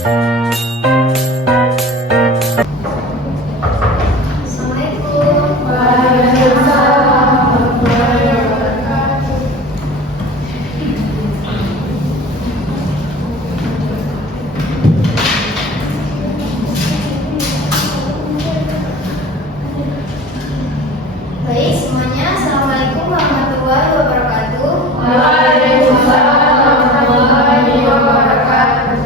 Baik semuanya, Assalamualaikum warahmatullahi wabarakatuh. Waalaikumsalam warahmatullahi wabarakatuh.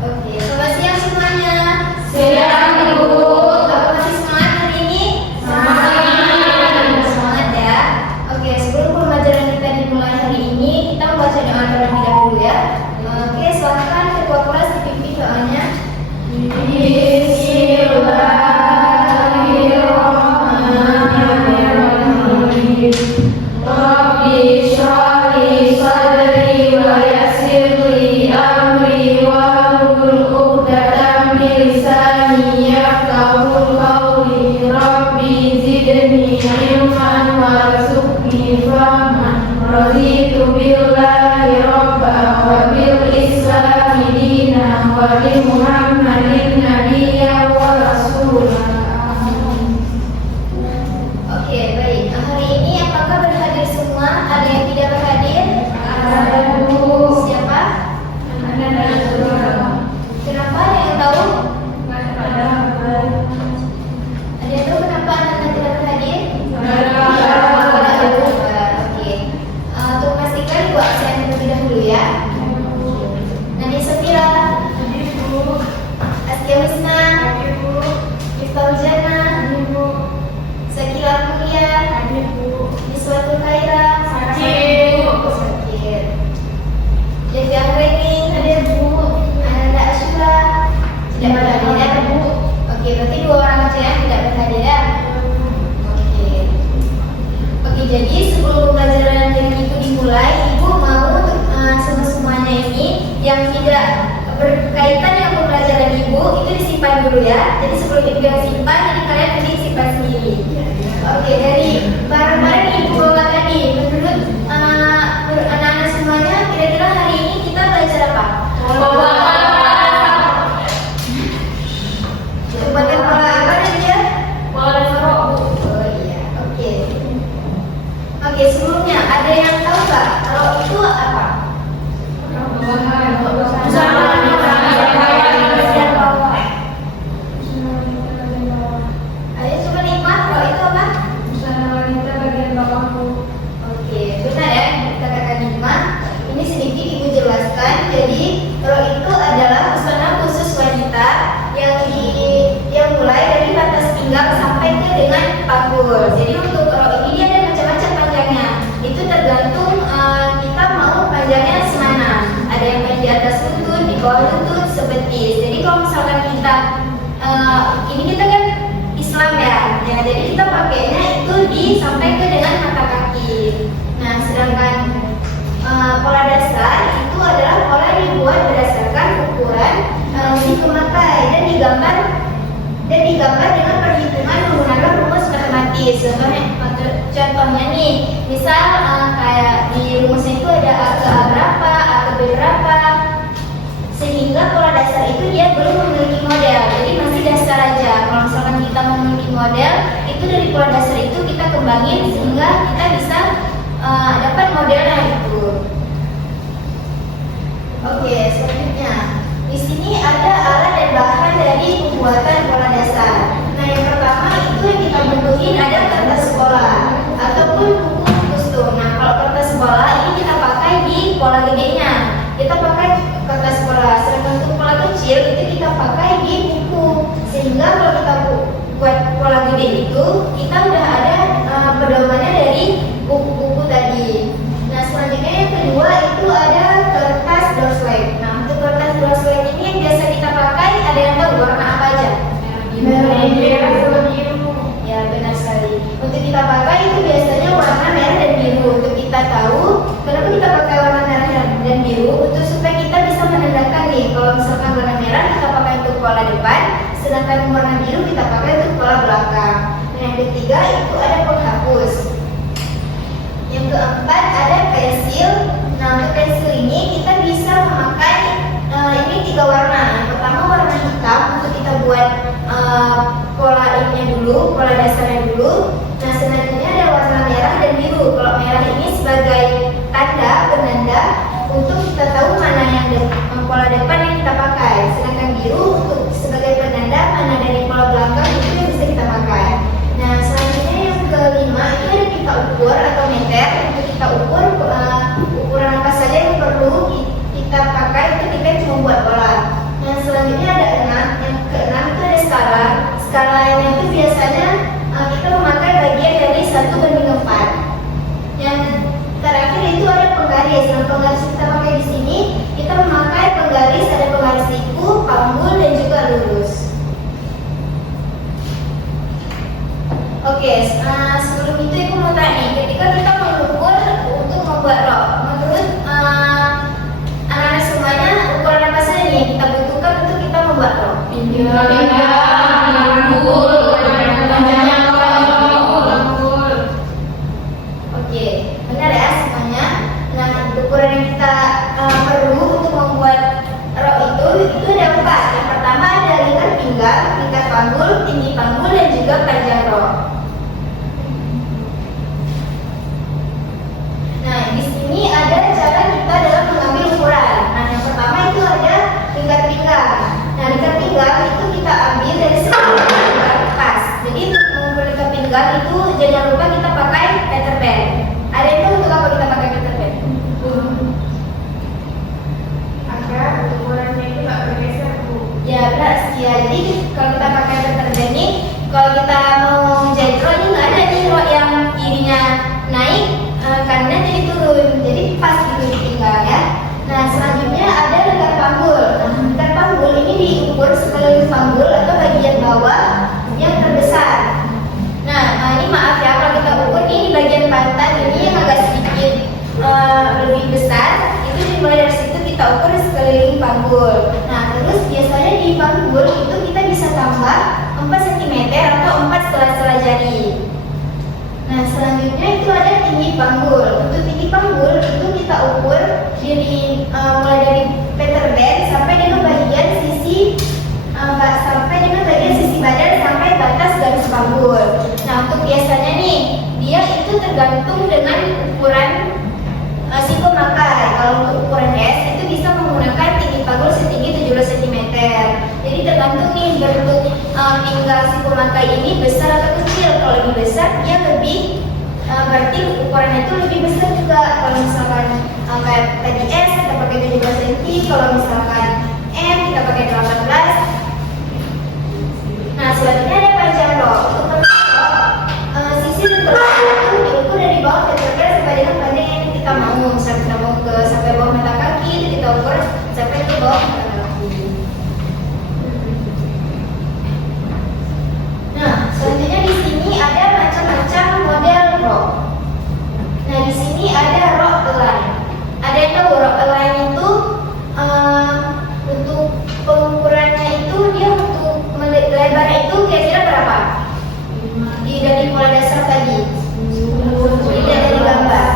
Oke, selamat siang semuanya. Siang, Ibu. Apakah masih semangat hari ini? Semangat ya. Oke, sebelum pembelajaran kita dimulai hari ini, kita membaca doa terlebih dahulu ya. Oke, silakan ketua kelas dipimpin doanya. Rabbi shrah li sadri wa yassir li amri wahlul 'uqdatam min lisani yafqahu qawli. Rabbi zidni ilman warzuqni fahman. Raditu billahi rabban wa bil islami dinan wa bi Muhammadin nabiyyan wa rasulan. Oke, baik. Hari ini apakah berhadir semua? Ada yang tidak berhadir? Ada, Bu. Siapa? Kenapa? Ada yang tahu? Ada yang tahu kenapa Anda tidak berhadir? Oke. Untuk memastikan Ibu absen terlebih dahulu ya. Nadi Safira, Askia Wisna, Miftahul Jana, Sakila Mulia, Miswatul Khaira, Sakir, Devi Anggreni, Ananda Asyura, tidak berhadir ya, Bu. Oke, berarti 2 orang saja yang tidak berhadir ya. Oke, jadi sebelum pembelajaran dari itu dimulai, Ibu mau semuanya ini yang tidak berkaitan dengan pembelajaran Ibu itu disimpan dulu ya. Jadi sebelum Ibu yang simpan, jadi kalian nanti simpan sendiri. Oke, dari barang-barang yang Ibu bawa tadi, menurut anak-anak semuanya, kira-kira hari ini kita belajar apa? Buatkan pola apa tadi ya? Oh iya, oke. Oke, sebelumnya ada yang tahu nggak kalau itu apa? Ayo coba nikmat kalau itu apa? Oke, benar ya, katakan nikmat. Ini sedikit Ibu jelaskan. Jadi kalau itu adalah busana khusus wanita yang mulai dari batas pinggang sampai ke dengan panggul. Jadi untuk kalau ini dia ada macam-macam panjangnya. Itu tergantung kita mau panjangnya semana. Ada yang main di atas lutut, di bawah lutut, sebetis. Jadi kalau misalkan kita ini kita kan Islam ya, jadi kita pakainya itu sampai ke dengan mata kaki. Nah, sedangkan pola dasar itu adalah pola yang dibuat berdasarkan ukuran yang memakai dan digambar dengan perhitungan menggunakan rumus matematis. Contohnya nih, misal kayak di rumusnya itu ada A ke A berapa, A ke B berapa, sehingga pola dasar itu dia belum memiliki model, jadi masih dasar aja. Kalau misalkan kita memiliki model, itu dari pola dasar itu kita kembangin sehingga kita bisa dapat modelnya itu. Oke, selanjutnya di sini ada alat dan bahan dari pembuatan pola dasar. Nah, yang pertama itu yang kita bentukin ada kertas sekolah ataupun buku kostum. Nah, kalau kertas sekolah ini kita pakai di pola gedenya, kita pakai kertas sekolah. Sedangkan untuk pola kecil itu kita pakai di buku. Sehingga kalau kita buat pola gede itu, kita udah ada pedomannya dari buku-buku tadi. Nah, selanjutnya yang kedua itu ada kertas doorslab. Nah, untuk kertas doorslab ini yang biasa kita pakai, ada yang tahu warna apa aja? Ya, benar sekali. Untuk kita pakai itu biasanya warna merah dan biru. Untuk kita tahu kenapa kita pakai warna merah dan biru, untuk supaya kita bisa menandakan nih, kalau misalkan warna merah kita pakai untuk pola depan, sedangkan warna biru kita pakai untuk pola belakang. Nah, yang ketiga itu ada penghapus. Yang keempat ada pensil. Nah, untuk pensil ini kita bisa memakai ini 3 warna. kita tahu mana yang pola depan yang kita pakai. Sedangkan biru untuk sebagai penanda mana dari pola belakang itu yang bisa kita pakai. Nah, selanjutnya yang kelima itu ada pita ukur atau meter. Untuk kita ukur ukuran apa saja yang perlu kita pakai ketika kita membuat pola. Nah, selanjutnya ada 6. Yang keenam itu ada skala. Skalanya itu biasanya kita memakai bagian dari 1:4. Yang terakhir itu ada penggaris. Nah, penggaris kita pakai di sini, kita memakai penggaris, ada penggaris siku, panggul, dan juga lurus. Oke, sebelum itu aku mau tanya, ketika kita mengukur untuk membuat rok, menurut anak-anak semuanya, ukuran apa saja nih yang kita butuhkan untuk kita membuat rok? Oke, benar ya semuanya. Nah, ukuran yang kita perlu untuk membuat rok itu ada 4. Yang pertama ada lingkar pinggang, lingkar panggul, tinggi panggul, dan juga panjang rok. Nah, di sini ada cara kita dalam mengambil ukuran. Nah, yang pertama itu ada lingkar pinggang. Nah, lingkar pinggang itu kita ambil dari sebelah lingkar pas. Jadi untuk mengukur lingkar pinggang itu jangan lupa kita pakai Peter Pan. Ada itu untuk apa kita pakai Peter Pan? Agar ukurannya itu nggak bergeser, Bu. Ya benar sih ya. Jadi kalau kita pakai Peter Pan ini, kalau kita mau menjahit rok ini nggak ada nih rok yang kirinya naik, kanannya jadi turun. Jadi pas gitu di pinggang ya. Nah, selanjutnya ada lingkar panggul. Nah, lingkar panggul ini diukur sekeliling panggul atau bagian bawah yang terbesar. Nah, ini maaf ya kalau kita ukur ini bagian pantat ini yang agak sedikit lebih besar, itu dimulai dari situ kita ukur sekeliling panggul. Nah, terus biasanya di panggul itu kita bisa tambah 4 cm atau 4 sela-sela jari. Nah, selanjutnya itu ada tinggi panggul. Untuk tinggi panggul itu kita ukur mulai dari Peter Pan sampai dengan bagian sisi badan sampai batas garis panggul. Nah, untuk biasanya nih dia itu tergantung dengan ukuran si pemakai. Kalau untuk ukuran S itu bisa menggunakan tinggi panggul setinggi 17 cm. Jadi tergantung nih bentuk pinggang si pemakai ini besar atau kecil. Kalau lebih besar dia lebih berarti ukurannya itu lebih besar juga. Kalau misalkan kayak tadi S kita pakai 17 cm, kalau misalkan M kita pakai 18. Nah, selanjutnya ada panjang rok. Untuk panjang rok, sisi tertentu itu diukur dari bawah kira-kira sampai dengan panjang yang kita mau. Misalnya kita mau sampai bawah mata kaki, itu kita ukur sampai ke bawah mata kaki. Nah, selanjutnya di sini ada macam-macam model rok. Nah, di sini ada rok align. Ada yang tahu rok align itu untuk pengukurannya itu dia untuk lebarnya itu kira-kira berapa? Dari pola dasar tadi. Jadi dari gambar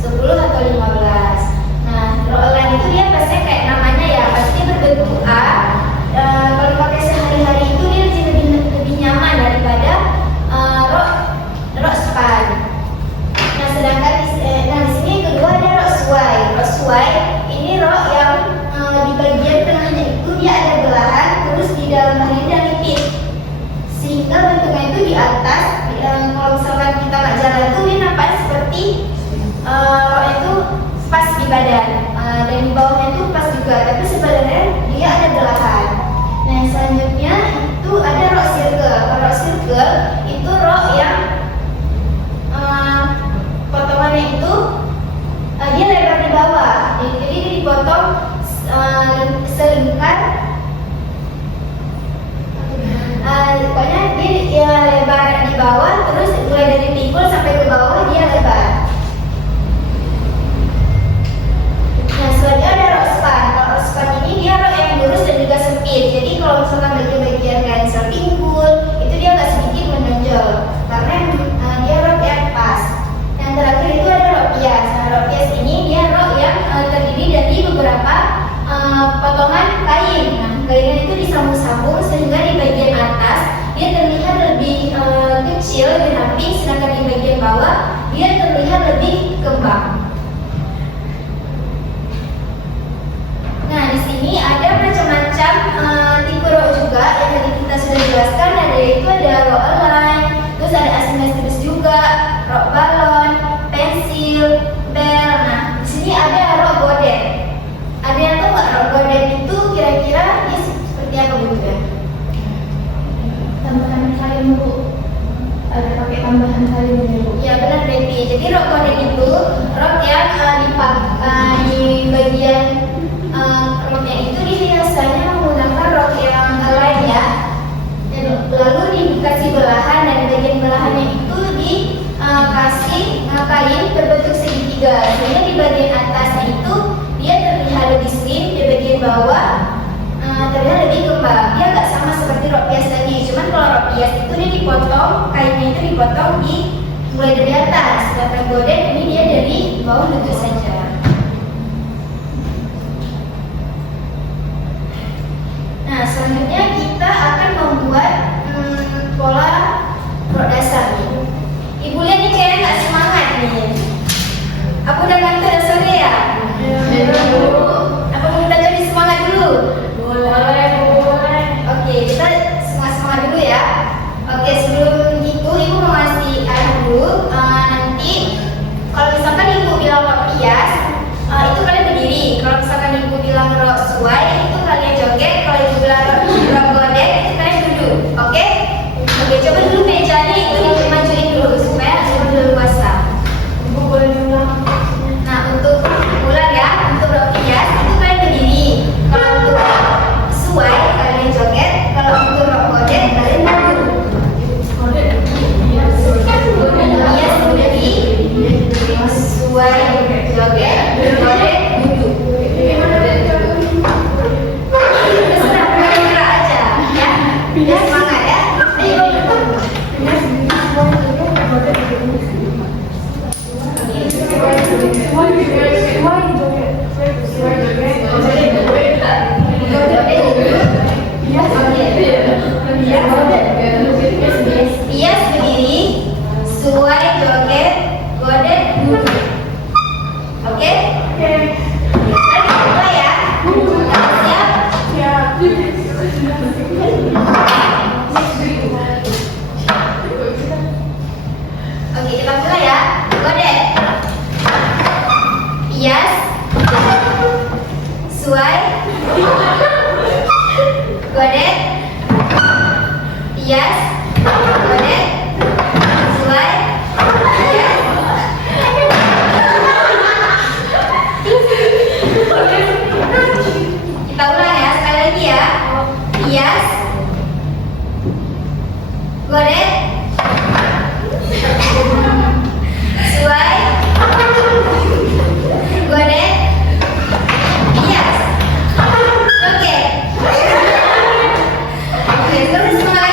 10 atau 15. Nah, rok align itu dia pasti kayak namanya ya, pasti berbentuk A. Kalau pakai sehari-hari itu dia lebih nyaman daripada rok span. Nah, sedangkan di sini kedua ada rok suai. Rok suai ini rok yang di bagian tengahnya itu dia ada belahan, terus di dalam bahannya nipis, sehingga bentuknya itu di atas. Kalau misalkan kita nggak jalan itu dia nampak seperti rok itu pas di badan, dan di bawahnya itu pas juga, tapi sebenarnya dia ada belahan. Nah, yang selanjutnya itu ada rok circle. Kalau rok circle itu rok yang potongannya itu dia lebar di bawah, jadi dia dipotong selingkar, pokoknya dia lebar di bawah, terus mulai dari pinggul sampai ke bawah dia lebar. Nah, selanjutnya ada rok span. Kalau rok span ini dia rok yang lurus dan juga sempit. Jadi kalau misalkan bagian-bagian ransel pinggul itu dia agak sedikit menonjol karena dia rok yang pas. Yang terakhir itu ada rok pias. Nah, rok pias ini dia rok yang terdiri dari beberapa potongan kain. Nah, kainnya itu disambung-sambung sehingga di bagian atas dia terlihat lebih kecil, lebih rapi, sedangkan di bagian bawah dia terlihat lebih kembang. tambahan kali ini Bu. Iya benar Devi. Jadi rok gorden itu rok yang di bagian roknya itu dia biasanya menggunakan rok yang lain ya. Lalu dikasih belahan dan bagian belahannya itu dikasih kain berbentuk segitiga. Sehingga di bagian atasnya itu dia terlihat lebih slim, di bagian bawah terlihat lebih kembang. Dia nggak sama seperti rok bias tadi. Cuman kalau rok bias itu dia dipotong, kainnya itu dipotong mulai dari atas. Sedangkan gorden ini dia dari bawah lutut saja. Nah, selanjutnya kita akan membuat pola rok dasar nih. Ibu lihat nih kayaknya nggak semangat nih. Aku udah ngantuk udah sore ya? Apa mau kita jadi semangat dulu? Boleh. Oke, kita semangat dulu ya. Oke, sebelum itu ibu mau ngasih arah dulu. Nanti kalau misalkan ibu bilang rok bias, itu kalian berdiri. Kalau misalkan ibu bilang rok sesuai, itu kalian joget. Kalau ibu bilang rok gorden, itu kalian duduk. Oke? Oke, coba dulu mejanya itu dimajuin dulu supaya lebih leluasa. Ibu boleh ulang. Nah, untuk ulang ya, untuk rok bias itu kalian berdiri. Kalau untuk sesuai kalian joget. Kalau untuk rok gorden kalian duduk. Bias berdiri, sesuai joget, gorden duduk. Terserah bergerak aja, ya. Biar semangat ya. Ayo. Bias berdiri, sesuai joget, gorden duduk. Oke? Sekarang kita mulai ya. Siap? Oke, kita mulai ya. Gorden. Bias. Sesuai. Gorden. Bias. Gorden. Sesuai. Bias. Kita ulang ya, sekali lagi ya. Bias. Gorden. Sesuai. Gorden. Bias. Oke. Oke, terus mulai.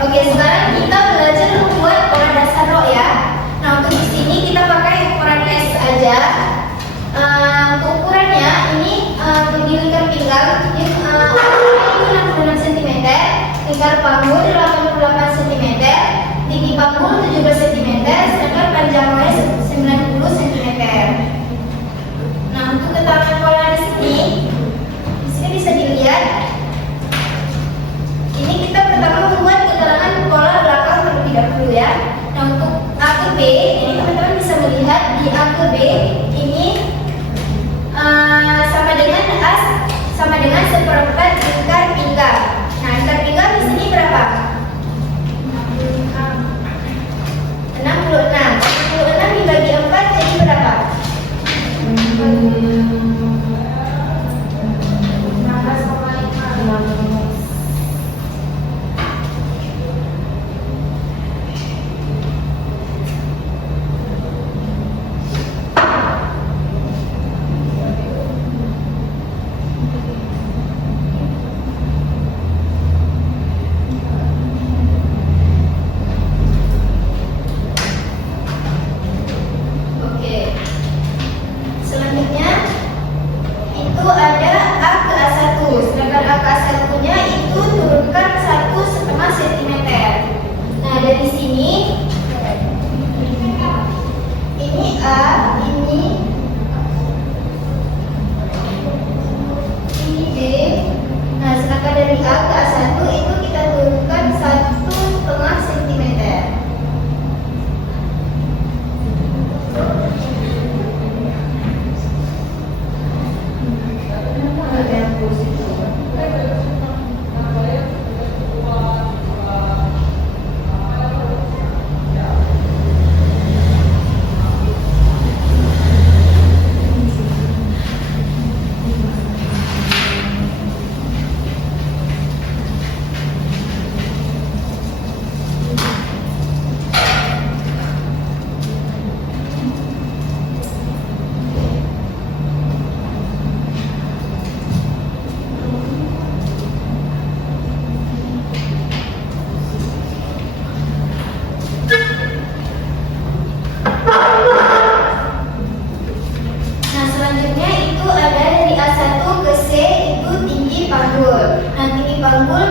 Oke, sekarang kita belajar membuat pola dasar rok ya. Nah, untuk di sini kita pakai ukuran S aja. Untuk ukurannya ini untuk di lingkar pinggang ini 66 cm, lingkar panggul 88 cm, tinggi panggul 17 cm, sedangkan panjangnya 90 cm. Nah, untuk keterangan pola di sini bisa dilihat. Ini kita pertama membuat keterangan pola belakang terlebih dahulu ya. Nah, untuk A ke B, ini teman-teman bisa melihat di A ke B ini sama dengan seperempat lingkar pinggang. Nah, lingkar pinggang di sini berapa? 66. 66 dibagi 4 jadi berapa? 16,5.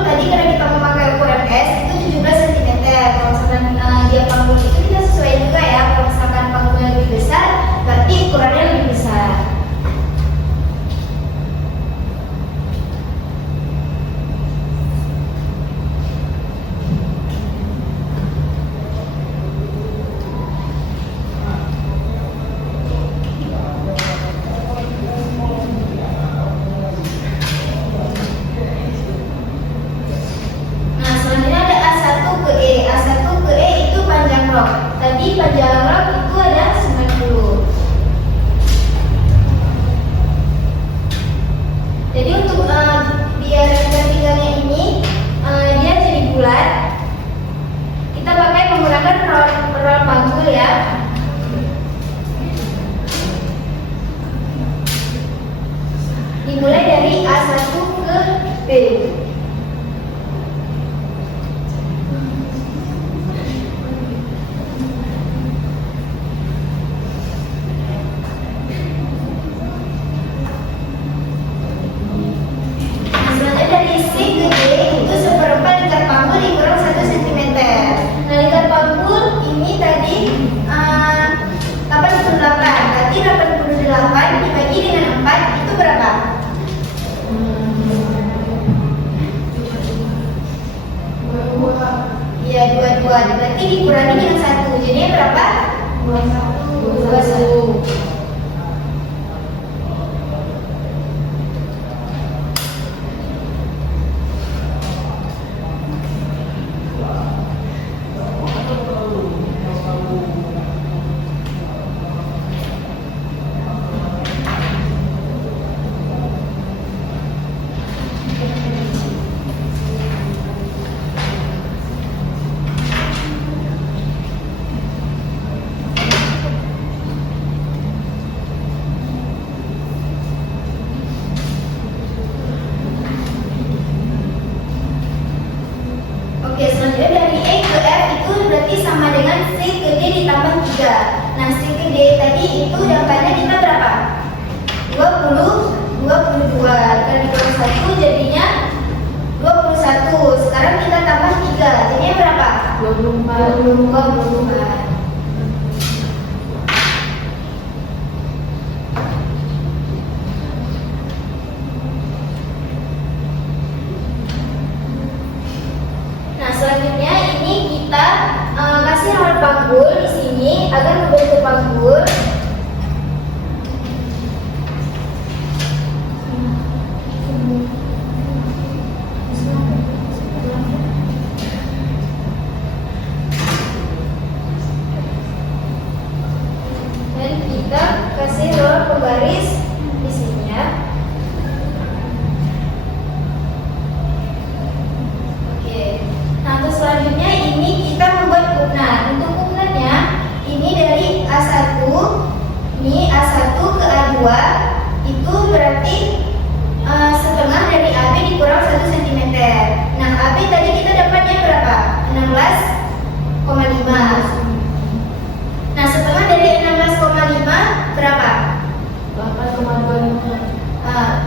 tadi karena kita memakai ukuran S itu 17 cm. Kalau misalkan dia panggul itu kita sesuai juga ya. Kalau misalkan panggulnya lebih besar, berarti ukurannya lebih besar. Tadi panjang rok itu ada 90. Jadi untuk biar tinggalnya ini dia jadi bulat, kita pakai menggunakan roll panggul ya. Dimulai dari A1 ke B. Dibagi dengan 4 itu berapa? Iya, 22. Berarti dikurangi dengan 1. Jadinya berapa? 21. Oke, selanjutnya dari E ke F itu berarti sama dengan C ke D ditambah 3. Nah, C ke D tadi itu dapatnya kita berapa? 22. Kalau dikurangi 1 jadinya 21. Sekarang kita tambah 3. Jadinya berapa? 24. Selanjutnya ini kita kasih roll panggul di sini agar membentuk panggul. Dan kita kasih roll pembaris di sini ya. Selanjutnya ini kita membuat kumnan. Untuk kumnannya ini dari A1, ini A1 ke A2 itu berarti setengah dari AB dikurang 1 cm. Nah, AB tadi kita dapatnya berapa? 16,5. Nah, setengah dari 16,5 berapa? 8,25.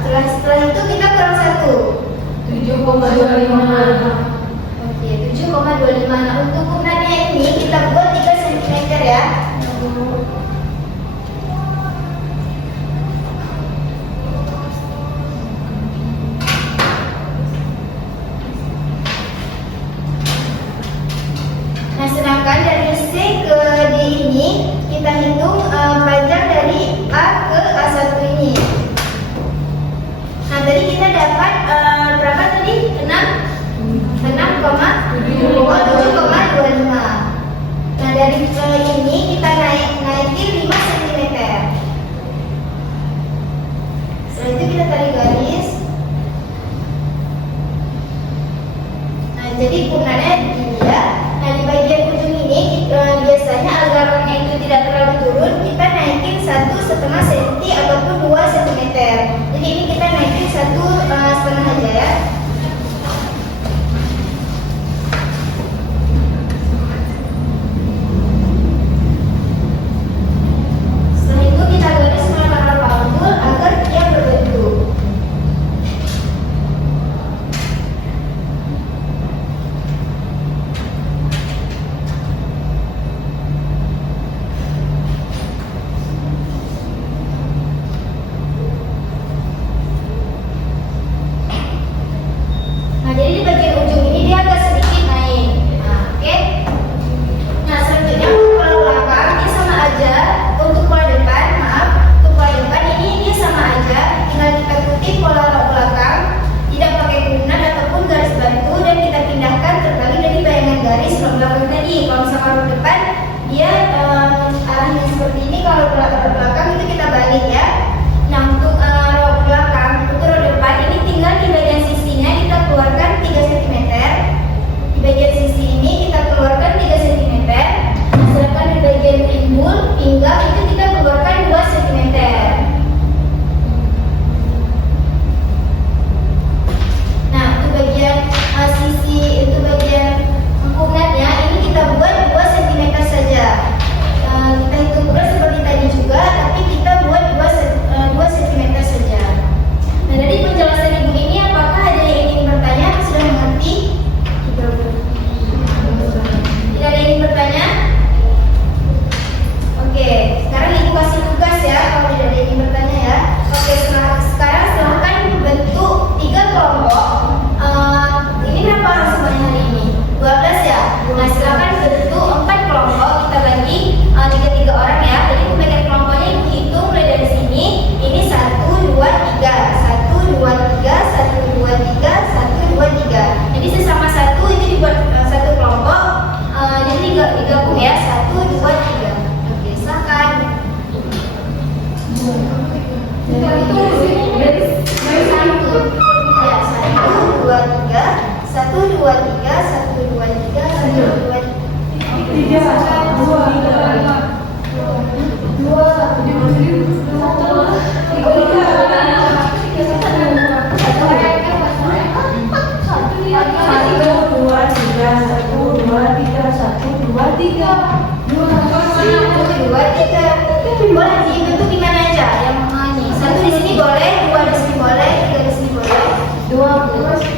Setelah itu kita kurang 1, 7,25. 7,25. Nah, untuk kumnannya ini kita buat 3 cm ya. Nah, sedangkan dari C ke D ini kita hitung panjang dari A ke A1 ini. Nah, tadi kita dapat berapa tadi? 7,25. Nah, dari ini kita naikin 5 cm. Setelah itu kita tarik garis. Nah, jadi kumnannya gini ya. Nah, di bagian ujung ini biasanya agar rongnya itu tidak terlalu turun, kita naikin 1,5 cm ataupun 2 cm. Jadi ini kita naikin 1,5 aja ya. Nah, silakan bentuk 4 kelompok. Kita bagi 3 orang ya. Jadi pembagian kelompoknya dihitung mulai dari sini. Ini 1, 2, 3, 1, 2, 3, 1, 2, 3, 1, 2, 3. Jadi sesama satu itu dibuat satu kelompok. Jadi digabung ya, 1, 2, 3. Oke, silakan. Dari satu. Ya, 1, 2, 3, 1, 2, 3, 1, 2, 3, 1, 2, boleh dibentuk di mana aja? Yang ini. 1 di sini boleh, 2 di sini boleh, 3 di sini boleh. 1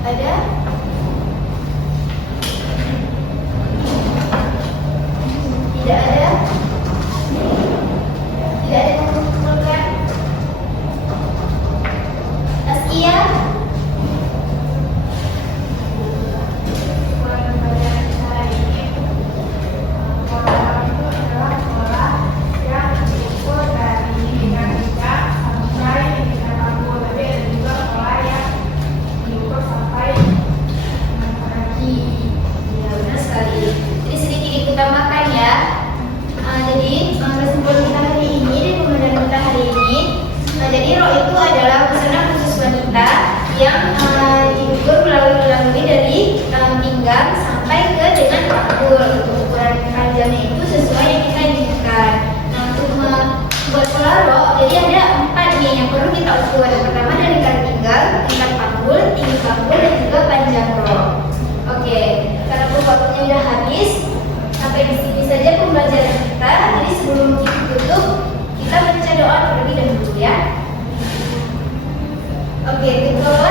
Ada? Tidak ada? Tidak ada yang mengumpulkan? Taskia? Ukuran badan hari ini pola itu adalah pola yang diukur dari dinamika sampai dinamika mampu, tapi ada juga pola yang diukur sampai lagi. Ya, benar sekali. Jadi sedikit diutamakan ya. Jadi kesimpulan kita hari ini dan pembelajaran kita hari ini. Jadi RO itu adalah busana khusus wanita yang diukur melalui dari pinggang sampai ke dengan panggul. Ukuran panjangnya itu sesuai yang kita inginkan. Nah, untuk membuat pola RO, jadi ada 4 nih yang perlu kita ukur. Yang pertama dari lingkar pinggang, lingkar panggul, tinggi panggul, dan juga panjang RO. Oke, karena waktunya udah habis, sampai di sini saja pembelajaran kita. Jadi sebelum kita tutup, kita baca doa terlebih dahulu ya. Oke, berdoa.